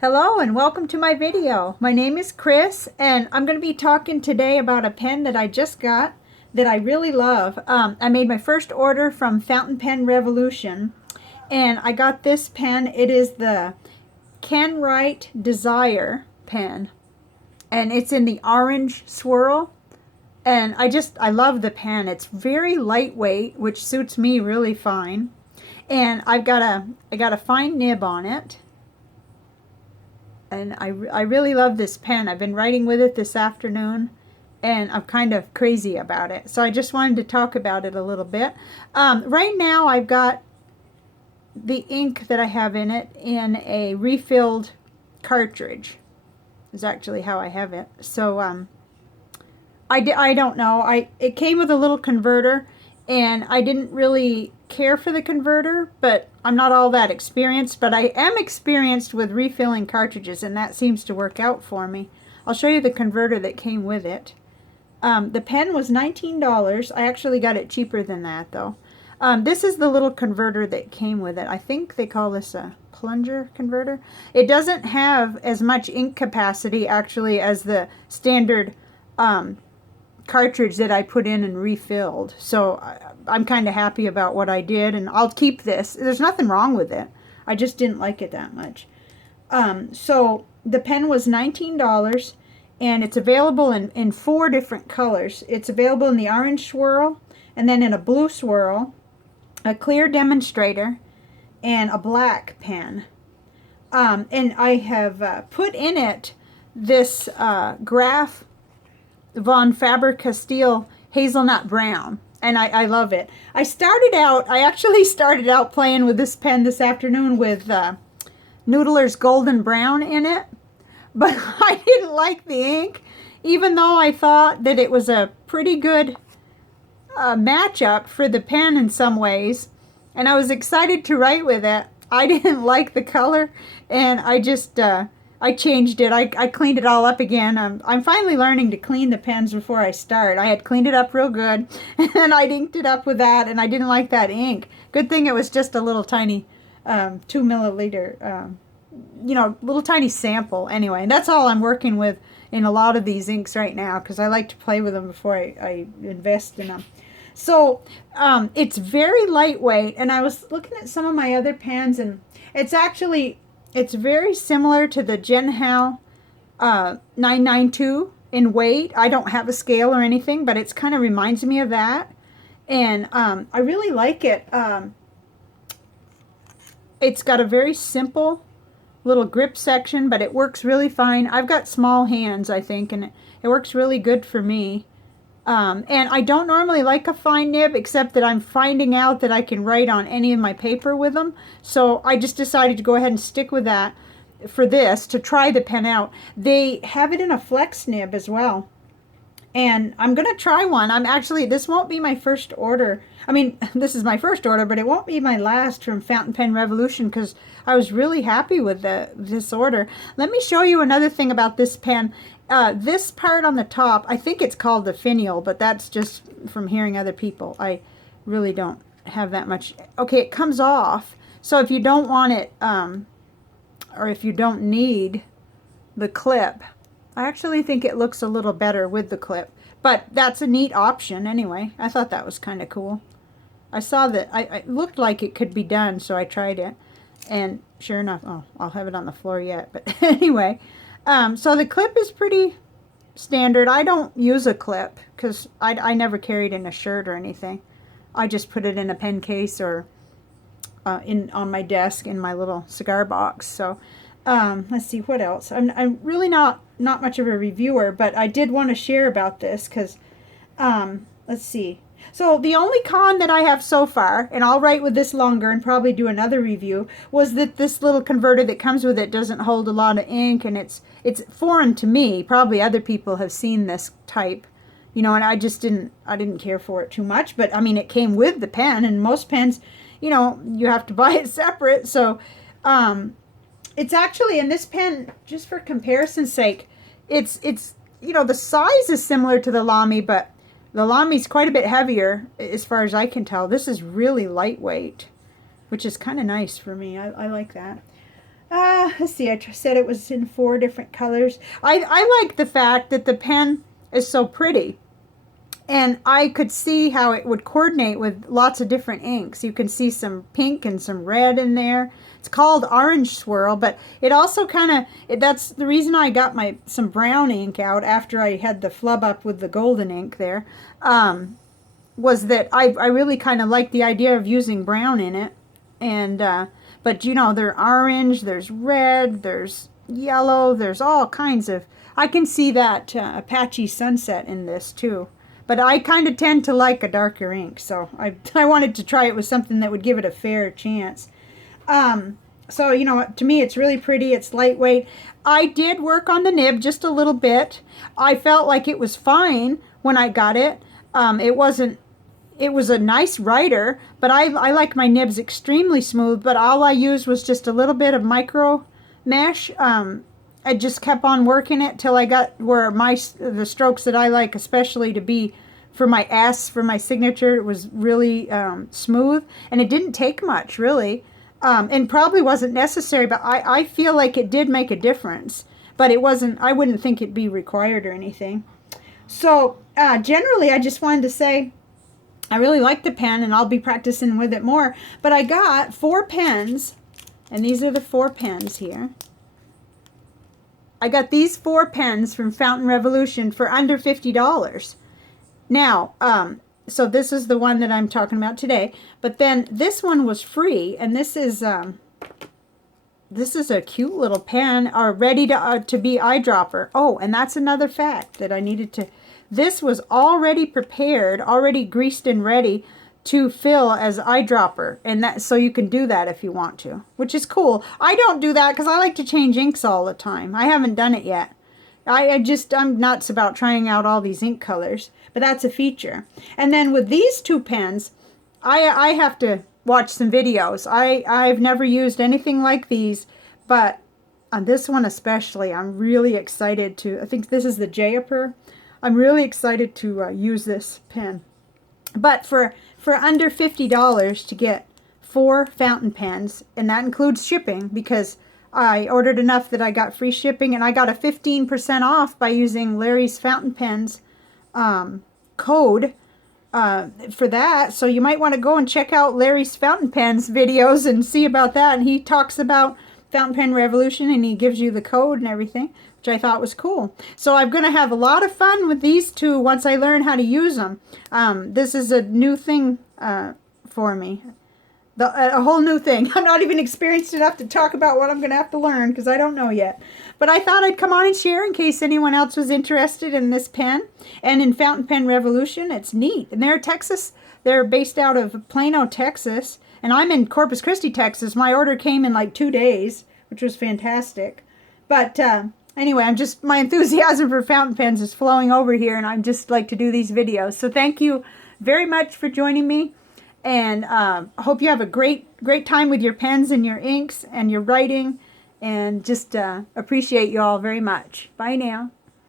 Hello and welcome to my video. My name is Chris and I'm going to be talking today about a pen that I just got that I really love. I made my first order from Fountain Pen Revolution and I got this pen. It is the Kanwrite Desire pen and it's in the orange swirl, and I love the pen. It's very lightweight, which suits me really fine, and I got a fine nib on it. And I really love this pen. I've been writing with it this afternoon and I'm kind of crazy about it. So I just wanted to talk about it a little bit. Right now I've got the ink that I have in it in a refilled cartridge. Is actually how I have it. So I don't know. It came with a little converter and I didn't really care for the converter, but I'm not all that experienced, but I am experienced with refilling cartridges and that seems to work out for me. I'll show you the converter that came with it. The pen was $19. I actually got it cheaper than that though. This is the little converter that came with it. I think they call this a plunger converter. It doesn't have as much ink capacity actually as the standard cartridge that I put in and refilled. So I'm kind of happy about what I did, and I'll keep this. There's nothing wrong with it. I just didn't like it that much. So the pen was $19 and it's available in 4 different colors. It's available in the orange swirl, and then in a blue swirl, a clear demonstrator, and a black pen. And I have put in it this Graf von Faber-Castell hazelnut brown, and I love it. I actually started out playing with this pen this afternoon with Noodler's golden brown in it, but I didn't like the ink, even though I thought that it was a pretty good matchup for the pen in some ways, and I was excited to write with it. I didn't like the color, and I just I changed it. I cleaned it all up again. I'm finally learning to clean the pens before I start. I had cleaned it up real good, and I inked it up with that, and I didn't like that ink. Good thing it was just a little tiny 2 milliliter, little tiny sample anyway. And that's all I'm working with in a lot of these inks right now, because I like to play with them before I invest in them. So it's very lightweight, and I was looking at some of my other pens, and it's very similar to the Genhal 992 in weight. I don't have a scale or anything, but it kind of reminds me of that. And I really like it. It's got a very simple little grip section, but it works really fine. I've got small hands, I think, and it works really good for me. And I don't normally like a fine nib, except that I'm finding out that I can write on any of my paper with them. So I just decided to go ahead and stick with that for this, to try the pen out. They have it in a flex nib as well. And I'm going to try one. This won't be my first order. I mean, this is my first order, but it won't be my last from Fountain Pen Revolution, because I was really happy with this order. Let me show you another thing about this pen. This part on the top, I think it's called the finial, but that's just from hearing other people. I really don't have that much. Okay, it comes off. So if you don't want it, or if you don't need the clip, I actually think it looks a little better with the clip. But that's a neat option anyway. I thought that was kind of cool. I saw that it looked like it could be done, so I tried it. And sure enough, oh, I'll have it on the floor yet. But anyway, so the clip is pretty standard. I don't use a clip because I never carry it in a shirt or anything. I just put it in a pen case or on my desk in my little cigar box. So let's see what else. I'm really not much of a reviewer, but I did want to share about this because let's see. So the only con that I have so far, and I'll write with this longer and probably do another review, was that this little converter that comes with it doesn't hold a lot of ink, and it's foreign to me. Probably other people have seen this type, and I didn't care for it too much. But I mean, it came with the pen, and most pens, you have to buy it separate. So it's actually, in this pen, just for comparison's sake, it's the size is similar to the Lamy, but the Lamy's quite a bit heavier as far as I can tell. This is really lightweight, which is kind of nice for me. I like that. Let's see, said it was in 4 different colors. I like the fact that the pen is so pretty. And I could see how it would coordinate with lots of different inks. You can see some pink and some red in there. It's called Orange Swirl, but it also kind of, that's the reason I got some brown ink out after I had the flub up with the golden ink there, was that I really kind of like the idea of using brown in it. And, but you know, there's orange, there's red, there's yellow, there's all kinds of, I can see that Apache Sunset in this too. But I kind of tend to like a darker ink, so I wanted to try it with something that would give it a fair chance. So, you know, to me it's really pretty, it's lightweight. I did work on the nib just a little bit. I felt like it was fine when I got it. It was a nice writer, but I like my nibs extremely smooth, but all I used was just a little bit of micro mesh. I just kept on working it till I got where the strokes that I like, especially to be for my S, for my signature, it was really smooth, and it didn't take much really, and probably wasn't necessary, but I feel like it did make a difference, but it wasn't, I wouldn't think it'd be required or anything. So generally I just wanted to say I really like the pen, and I'll be practicing with it more, but I got 4 pens, and these are the 4 pens here. I got these 4 pens from Fountain Revolution for under $50. Now, so this is the one that I'm talking about today, but then this one was free, and this is a cute little pen, ready to be eyedropper. Oh, and that's another fact that I needed to. This was already prepared, already greased and ready to fill as eyedropper, and that, so you can do that if you want to, which is cool. I don't do that because I like to change inks all the time. I haven't done it yet. I'm nuts about trying out all these ink colors, but that's a feature. And then with these 2 pens, I have to watch some videos. I've never used anything like these, but on this one especially, I'm really excited to, I think this is the Jaipur. I'm really excited to use this pen. But for under $50 to get 4 fountain pens, and that includes shipping because I ordered enough that I got free shipping, and I got a 15% off by using Larry's Fountain Pens code for that. So you might want to go and check out Larry's Fountain Pens videos and see about that. And he talks about Fountain Pen Revolution, and he gives you the code and everything, which I thought was cool. So I'm going to have a lot of fun with these 2 once I learn how to use them. This is a new thing for me. A whole new thing. I'm not even experienced enough to talk about what I'm going to have to learn because I don't know yet. But I thought I'd come on and share in case anyone else was interested in this pen. And in Fountain Pen Revolution, it's neat. And they're Texas. They're based out of Plano, Texas. And I'm in Corpus Christi, Texas. My order came in like 2 days, which was fantastic. But anyway, my enthusiasm for fountain pens is flowing over here, and I just like to do these videos. So thank you very much for joining me, and I hope you have a great time with your pens and your inks and your writing, and just appreciate you all very much. Bye now.